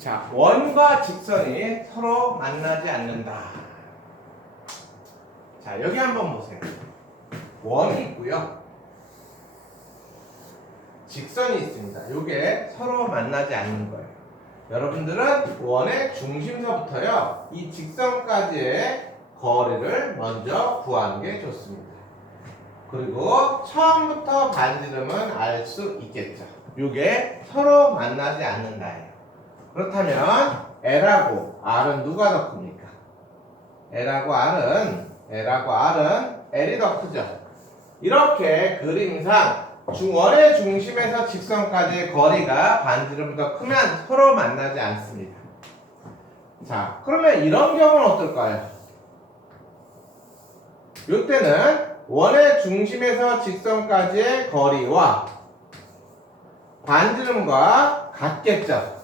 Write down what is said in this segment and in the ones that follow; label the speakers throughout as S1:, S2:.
S1: 자, 원과 직선이 서로 만나지 않는다. 자, 여기 한번 보세요. 원이 있고요. 직선이 있습니다. 이게 서로 만나지 않는 거예요. 여러분들은 원의 중심서부터요, 이 직선까지의 거리를 먼저 구하는 게 좋습니다. 그리고 처음부터 반지름은 알 수 있겠죠. 이게 서로 만나지 않는다예요. 그렇다면 L하고 R은 누가 더 큽니까? L하고 R은 L하고 R은 L이 더 크죠. 이렇게 그림상 중원의 중심에서 직선까지의 거리가 반지름보다 크면 서로 만나지 않습니다. 자, 그러면 이런 경우는 어떨까요? 이때는 원의 중심에서 직선까지의 거리와 반지름과 같겠죠.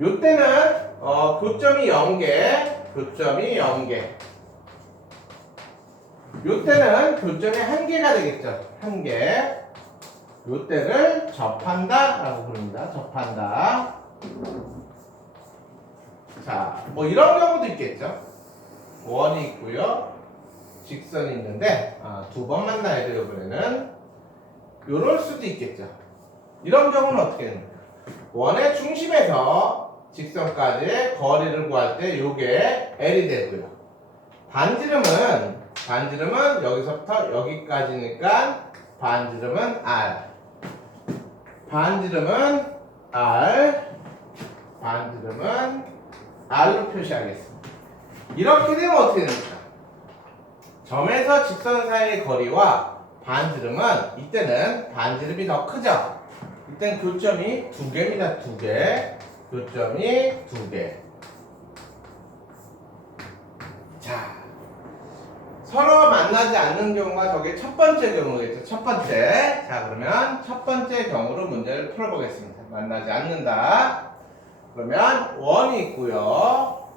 S1: 이때는 어, 교점이 0개, 교점이 0개. 요때는 교점이 한 개가 되겠죠. 한 개. 요때를 접한다 라고 부릅니다. 접한다. 자, 뭐 이런 경우도 있겠죠. 원이 있고요. 직선이 있는데 아, 두번 만나야 돼요. 이번에는 요럴 수도 있겠죠. 이런 경우는 어떻게 됩니까? 원의 중심에서 직선까지의 거리를 구할 때 요게 L이 되고요. 반지름은 반지름은 여기서부터 여기까지니까 반지름은 R. 반지름은 R. 반지름은 R로 표시하겠습니다. 이렇게 되면 어떻게 됩니까? 점에서 직선 사이의 거리와 반지름은 이때는 반지름이 더 크죠? 이때는 교점이 두 개입니다. 두 개. 교점이 두 개. 자, 서로 만나지 않는 경우가 저게 첫 번째 경우겠죠. 첫 번째. 자, 그러면 첫 번째 경우로 문제를 풀어보겠습니다. 만나지 않는다. 그러면 원이 있고요.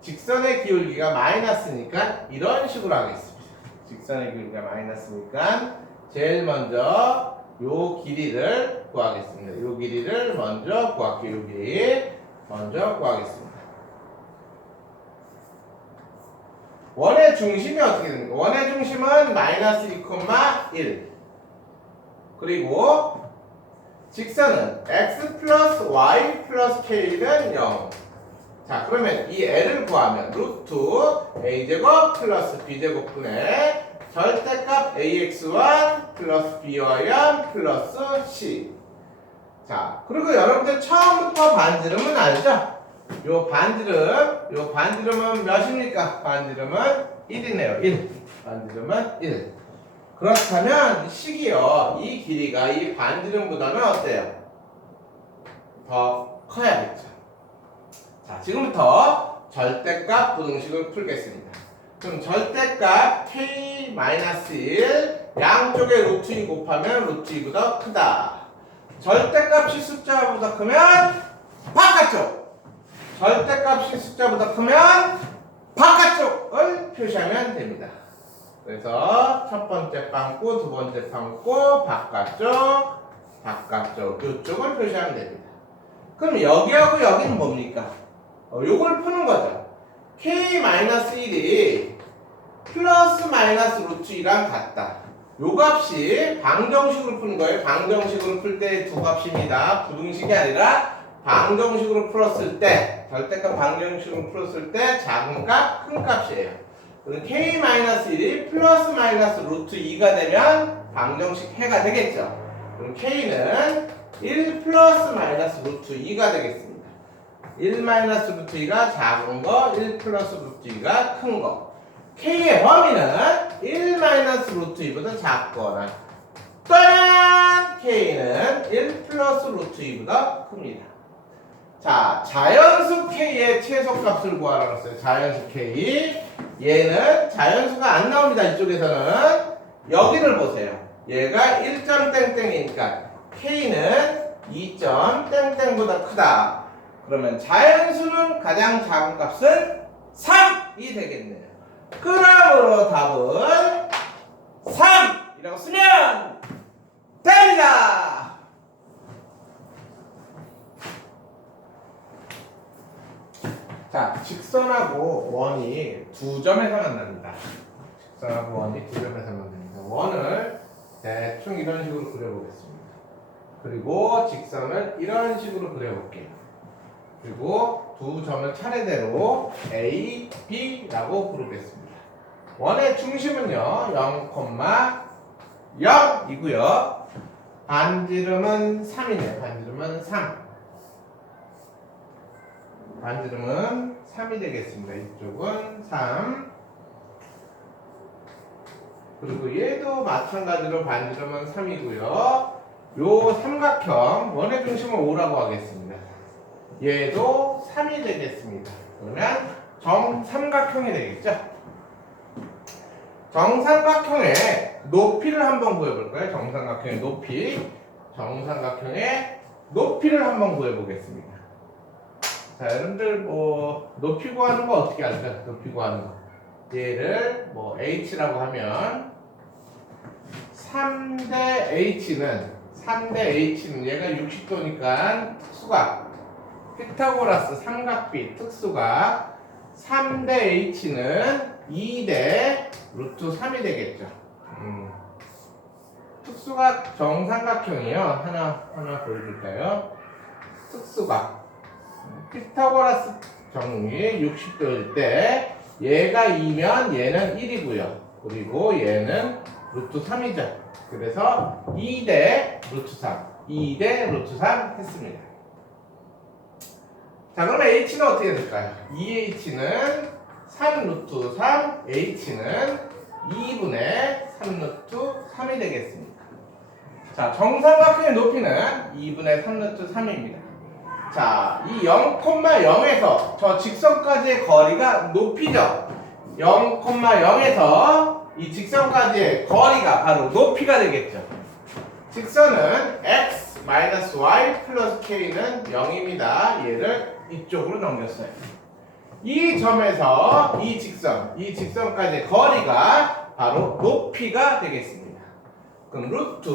S1: 직선의 기울기가 마이너스니까 이런 식으로 하겠습니다. 직선의 기울기가 마이너스니까 제일 먼저 요 길이를 구하겠습니다. 요 길이를 먼저 구할게요. 요 길이 먼저 구하겠습니다. 원의 중심이 어떻게 됩니까? 원의 중심은 마이너스 2,1 그리고 직선은 x 플러스 y 플러스 k는 0 자, 그러면 이 L을 구하면 루트 A제곱 플러스 B제곱분의 절대값 AX1 플러스 BY1 플러스 C. 자, 그리고 여러분들 처음부터 반지름은 알죠? 요 반지름, 요 반지름은 몇입니까? 반지름은 1이네요. 1. 반지름은 1. 그렇다면 이 식이요. 이 길이가 이 반지름보다는 어때요? 더 커야겠죠. 자, 지금부터 절대값 부등식을 풀겠습니다. 그럼 절대값 k-1 양쪽에 루트 2 곱하면 루트 2보다 크다. 절대값이 숫자보다 크면 바깥쪽. 절대값이 숫자보다 크면 바깥쪽을 표시하면 됩니다. 그래서 첫 번째 빵꾸, 두 번째 빵꾸, 바깥쪽, 바깥쪽 이쪽을 표시하면 됩니다. 그럼 여기하고 여기는 뭡니까? 어, 요걸 푸는 거죠. K-1이 플러스 마이너스 루트 2랑 같다. 요 값이 방정식으로 푸는 거예요. 방정식으로 풀 때 두 값입니다. 부등식이 아니라 방정식으로 풀었을 때, 절대값 방정식으로 풀었을 때 작은 값, 큰 값이에요. 그럼 k-1이 플러스 마이너스 루트 2가 되면 방정식 해가 되겠죠. 그럼 k는 1 플러스 마이너스 루트 2가 되겠습니다. 1 마이너스 루트 2가 작은 거, 1 플러스 루트 2가 큰 거. K의 범위는 1 마이너스 루트 2보다 작거나 또는 K는 1 플러스 루트 2보다 큽니다. 자, 자연수 K의 최소값을 구하라고 했어요. 자연수 K. 얘는 자연수가 안 나옵니다. 이쪽에서는. 여기를 보세요. 얘가 1점 땡땡이니까 K는 2점 땡땡보다 크다. 그러면 자연수는 가장 작은 값은 3이 되겠네요. 그러므로 답은 3이라고 쓰면 됩니다. 자, 직선하고 원이 두 점에서 만납니다. 직선하고 원이 두 점에서 만납니다. 원을 대충 이런 식으로 그려보겠습니다. 그리고 직선을 이런 식으로 그려볼게요. 그리고 두 점을 차례대로 A, B라고 부르겠습니다. 원의 중심은요, 0,0이고요. 반지름은 3이네. 반지름은 3. 반지름은 3이 되겠습니다. 이쪽은 3. 그리고 얘도 마찬가지로 반지름은 3이고요. 요 삼각형 원의 중심은 5라고 하겠습니다. 얘도 3이 되겠습니다. 그러면 정삼각형이 되겠죠? 정삼각형의 높이를 한번 구해볼까요? 정삼각형의 높이. 정삼각형의 높이를 한번 구해보겠습니다. 자, 여러분들 뭐 높이 구하는 거 어떻게 알죠? 높이 구하는 거. 얘를 뭐 h라고 하면 3대 h는 3대 h는 얘가 60도니까 특수각 피타고라스 삼각비 특수각 3대 h는 2대 루트 3이 되겠죠. 음. 특수각 정삼각형이요. 하나 하나 보여줄까요? 특수각 피타고라스 정리 60도일 때 얘가 2면 얘는 1이고요. 그리고 얘는 루트 3이죠. 그래서 2대 루트 3, 2대 루트 3 했습니다. 자, 그러면 h는 어떻게 될까요? 2h는 3 루트 3, h는 2분의 3 루트 3이 되겠습니다. 자, 정삼각형의 높이는 2분의 3 루트 3입니다. 자, 이 0,0에서 저 직선까지의 거리가 높이죠. 0,0에서 이 직선까지의 거리가 바로 높이가 되겠죠. 직선은 x y 플러스 k는 0입니다. 얘를 이쪽으로 넘겼어요. 이 점에서 이 직선, 이 직선까지의 거리가 바로 높이가 되겠습니다. 그럼 루트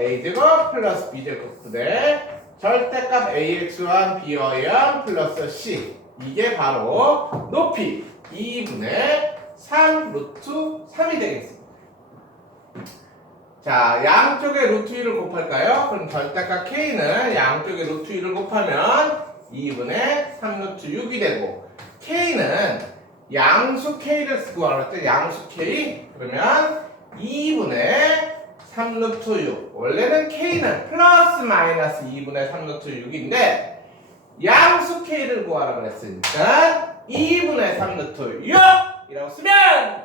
S1: a제곱 플러스 b제곱 분의 절대값 ax와 b어야 플러스 c 이게 바로 높이 2분의 3 루트 3이 되겠습니다. 자, 양쪽에 루트 1을 곱할까요? 그럼 절대값 k는 양쪽에 루트 1을 곱하면 2분의 3 루트 6이 되고 k는 양수 k를 쓰고 알았죠? 양수 k 그러면 2분의 3 루트 6 원래는 k는 플러스 마이너스 2분의 3 루트 6인데 양수 k를 구하라 그랬으니까 2분의 3 루트 6 이라고 쓰면